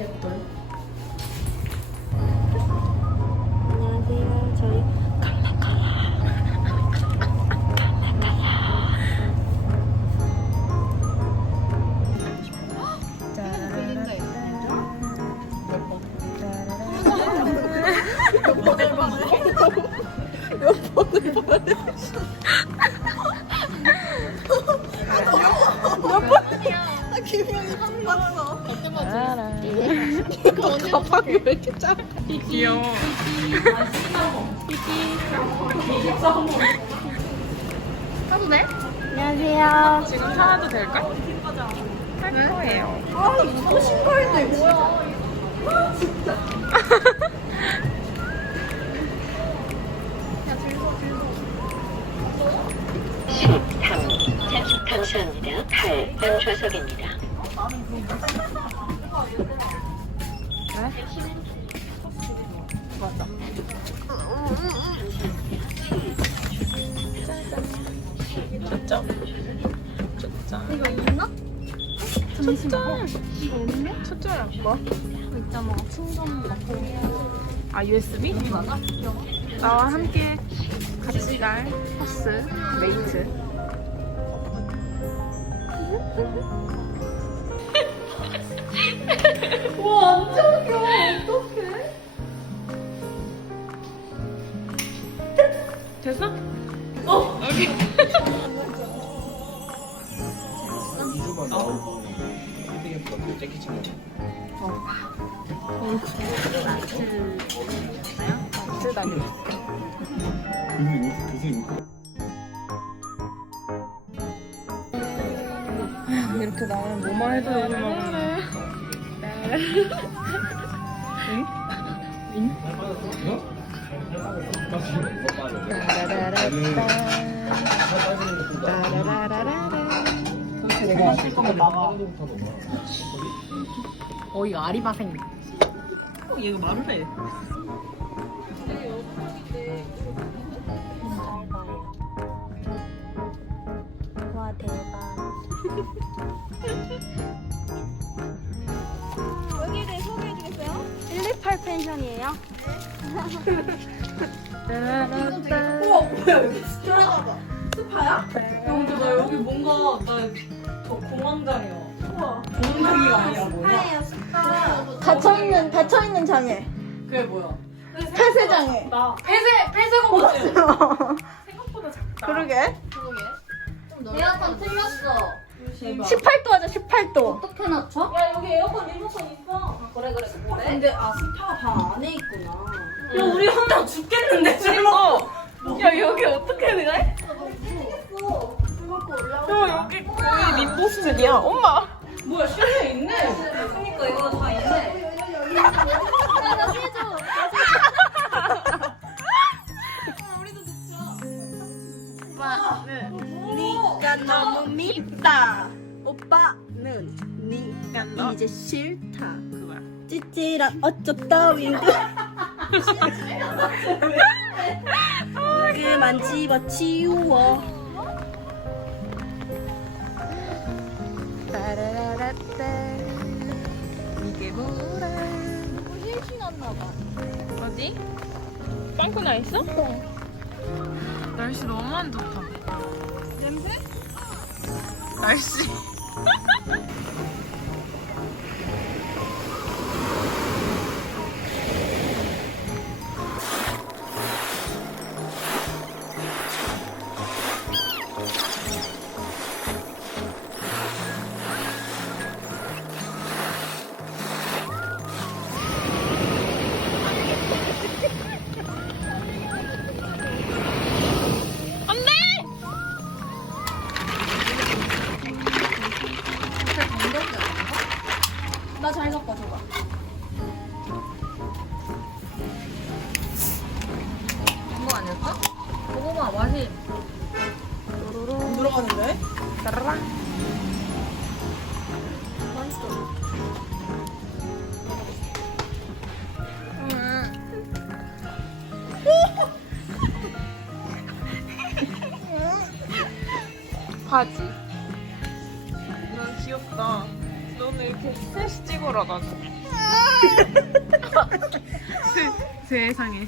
안녕하세요. 저희 가 방이 왜 이렇게 작아? 귀여워. 안녕하세요. 지금 사도 될까? 할 거예요. 아 이거 신발인데 뭐야? 감사합니다. 8번 좌석입니다. 초점. 초점. 이거 있나? 초점. 초점 뭐? 있잖아. 충전 버튼. 아 USB? 나와 함께 같이 갈 버스 메이트. 와 완전 귀여워. 어떡해? 됐어? 어. 오케이. 이렇게 나오면 뭐만 해도 나가. 어 이거 아리바생. 어 얘가 말을 해. 와 대박. 128 펜션이에요. 우와 뭐야 여기 들어가봐 스파야? 야 근데 나 여기 뭔가 나저 공황장애야 우와 공황장애가 아니라 뭐야 스파예요 스파. 닫혀있는 닫혀있는 장애. 그게 뭐야 폐쇄 장애. 나 폐쇄 폐쇄공 같아 생각보다 작다 그러게. 에어컨 틀렸어. 18도 하자 18도. 어떻게 낮춰? 야 여기 에어컨 리모컨 있어 그래 그래 그래. 근데 아 스파가 방 안에 있구나 야 우리 한명 죽겠는데 지금 이제 싫다. 그거야. 찌찌랑 어쩌다 윙도. 그만 집어치워. 따라라라따. 이게 뭐라. 어디? 빵꾸 나 있어? 날씨 너무 안 좋다. 냄새? 날씨. 맛이. 안 들어가는데? 따라랑. 바지. 넌 귀엽다. 너는 이렇게 셋이 찍으러. 세, 세상에.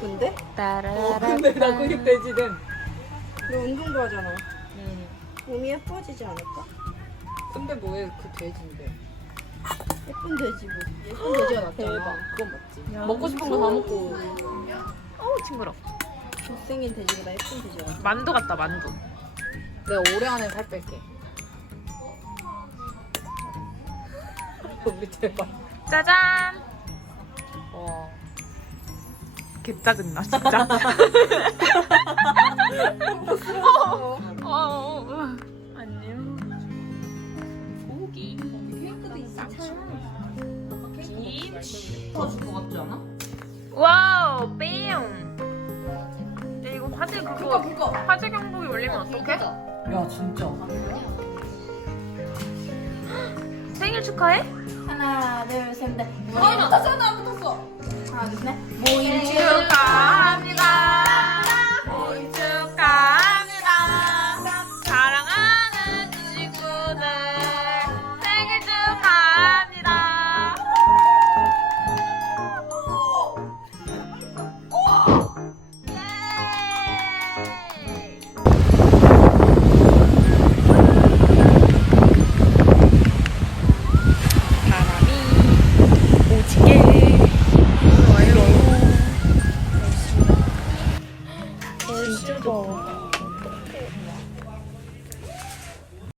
근데? 어, 근데 나 근육 돼지는. 너 운동도 하잖아. 응. 몸이 예뻐지지 않을까? 근데 뭐해 그 돼지인데. 예쁜 돼지 뭐. 예쁜 돼지가 낫잖아. 그건 맞지. 먹고 싶은 거 다 먹고. 어우 징그러. 못생긴 돼지보다 예쁜 돼지가 낫 만두 같다 만두. 내가 올해 안에 살 뺄게. 우리 제발. 짜잔. 와. 개 짜증나 진짜. 어, 어, 어. 안녕. 고기. 케이크도 있어. 김치. 터질 것 같지 않아? 와우, 뺨. 근데 이거 화재 그거 그거. 화재 경보기 울리면 어떡해? 야 진짜. 생일 축하해? 하나 둘 셋 넷. 아 붙었어 나 붙었어. 하나 둘 셋. 모임 축하.